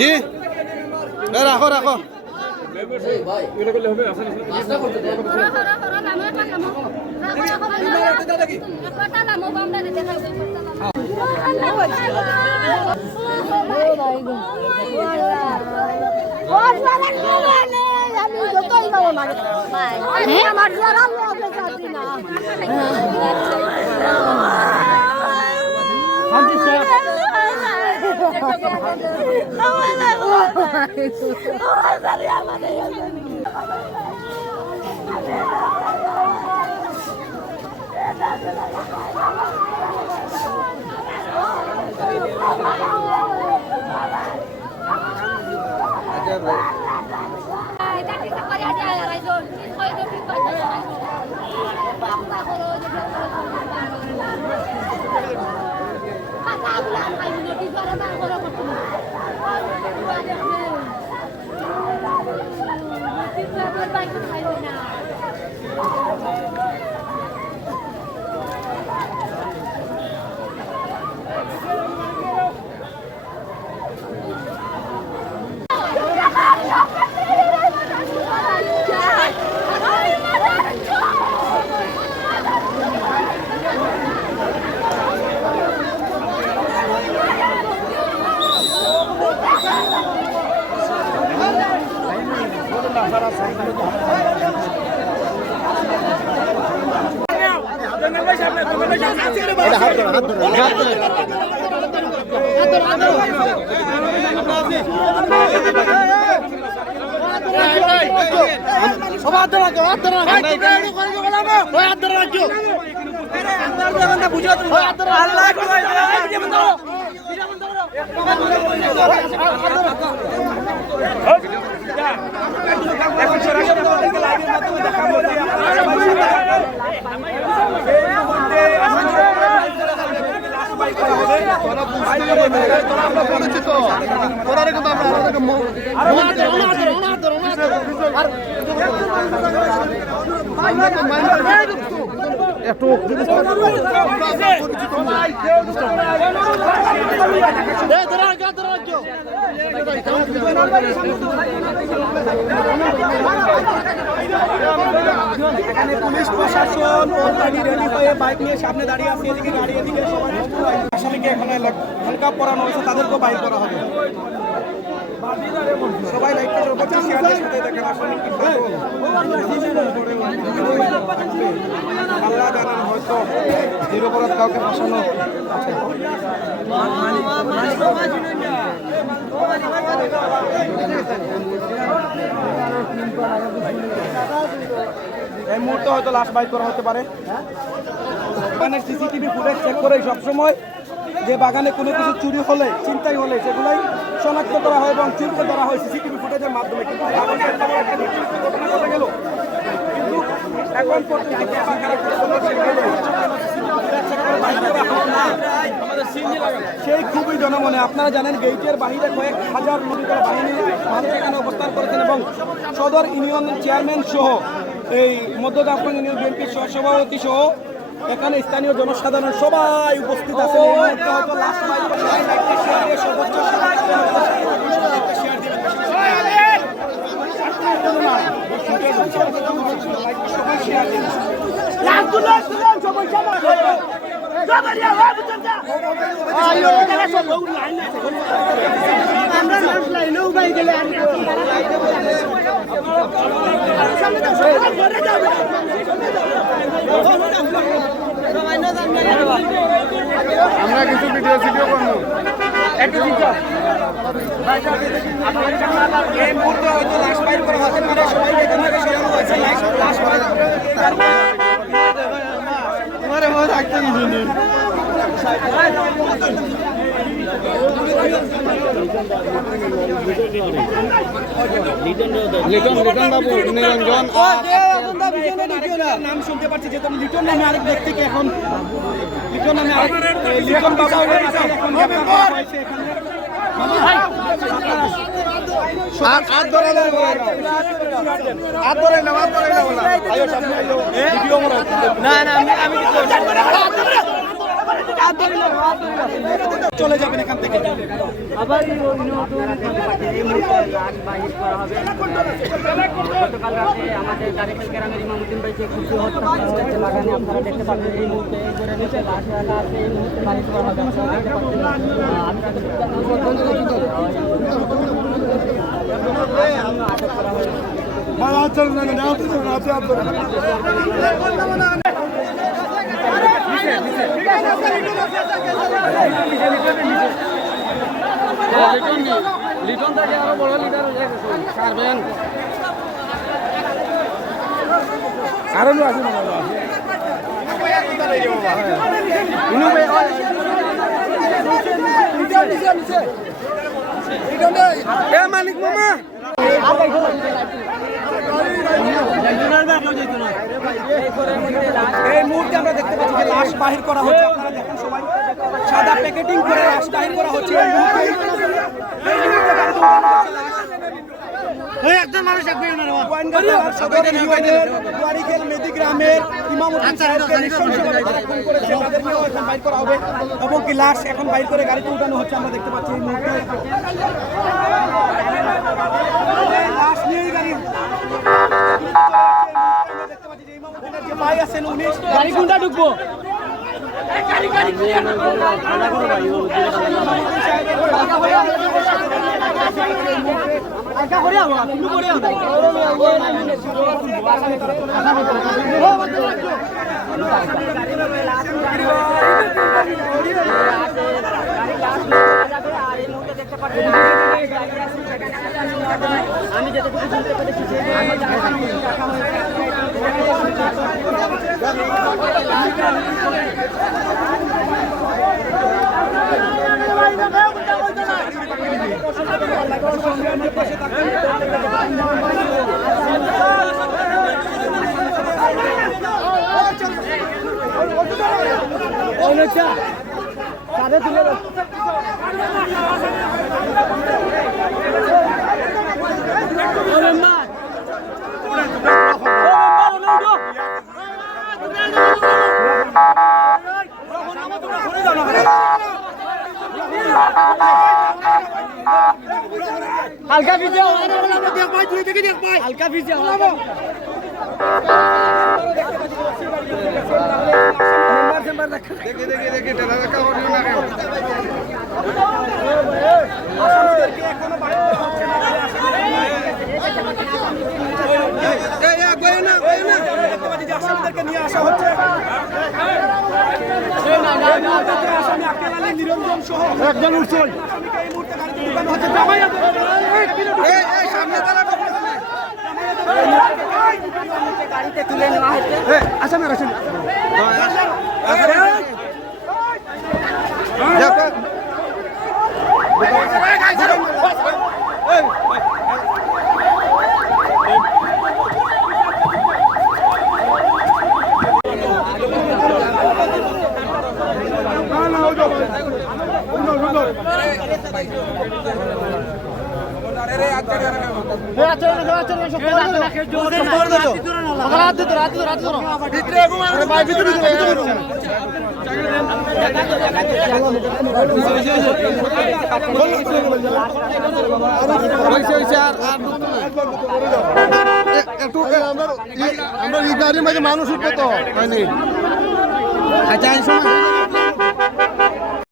জি রাখো রাখো পুলিশ প্রশাসন রেডি হয়ে বাইক নিয়ে সামনে দাঁড়িয়ে আছে, এদিকে গাড়ি এদিকে সবাই আসামিকে এখানে হ্যান্ডকাপ পরানো হয়েছে, তাদেরকেও বাইক করা হবে। সবাই লাইটটার উপর শেয়ারের সাথে দেখেন আসামি কি আল্লাহ জানেন, হয়তো নিরপরাধ কাউকে ফাঁসানো আছে। এই মুহূর্তে হয়তো লাশ বাইক করা হতে পারে। বাগানের সিসিটিভি ফুটেজ চেক করে সবসময় যে বাগানে কোনো কিছু চুরি হলে, চিন্তাই হলে সেগুলাই শনাক্ত করা হয় এবং চুরি ধরা হয় সিসিটিভি ফুটেজের মাধ্যমে। কিন্তু এখন সেই খুবই জনমনে। আপনারা জানেন গেইটের বাহিরে কয়েক হাজার মিলিটারি বাহিনী মানুষ এখানে অবস্থান করেছেন এবং সদর ইউনিয়ন চেয়ারম্যান সহ এই মধ্যদাপুর ইউনিয়ন বিএনপির সহসভাপতি সহ এখানে স্থানীয় জনসাধারণ সবাই উপস্থিত আছেন। আমরা কিছু ভিডিও করবো একটু এই মুহূর্তে হয়তো লাশ বাইর করা হতে পারে। সবাই এখান থেকে সরানো হয়েছে লাশ রাখতে নাম শুনতে পাচ্ছি, যেহেতু লিটন নামে আরেক ব্যক্তিকে এখন লিটন নামে লিটন বাবা চলে যাবেন এখান থেকে। আবার এই মুহূর্তে লাশ বাহির করা হবে। গতকাল রাতে আমাদের দাঁড়িপাল গ্রামের ইমামউদ্দিন ভাইকে খুশি হত্যা করা হয়েছে বাগানে। আপনারা দেখতে পাচ্ছেন এই মুহূর্তে এই করে নিচে লাশ রাখা আছে। এই মুহূর্তে বাহির করা হবে। আপনারা দেখতে পাচ্ছেন আটক করা হয়েছে। লিটন থেকে আরো বড় লিডার ছাড়বেন। আরো আছে মালিক মামা এই মুহূর্তে আমরা দেখতে পাচ্ছি যে লাশ বাহির করা হচ্ছে। আপনারা দেখেন সবাই সাদা প্যাকেটিং করে লাশ বাহির করা হচ্ছে। এই মুহূর্তে একজন মানুষ গ্রামের ইমামউদ্দিন সাহেবকে নৃশংসভাবে তারা খুন করেছে, তাদেরকেও এখন বাইর করা হবে এবং কি লাশ এখন বাইর করে গাড়িতে উঠানো হচ্ছে। আমরা দেখতে পাচ্ছি এই মুহূর্তে লাশ নিয়েই গাড়ি দেখতে পাচ্ছি যে ইমামউদ্দিনের যে ভাই আছেন উনি গাড়ি কোনটা ঢুকবো আমি যেটুকু শুনতে পেরেছি হালকা ভিজে হালকা ভিজে নিয়ে আসা হচ্ছে নিরঞ্জন সহ একজন উঠছে এই মুহূর্তে গাড়িতে ঢুকানো হচ্ছে। গাড়িতে তুলে নেওয়া হচ্ছে। আসেন আসেন আমরা এই গাড়ির মাঝে মানুষ উঠবো তো হয়নি। আচ্ছা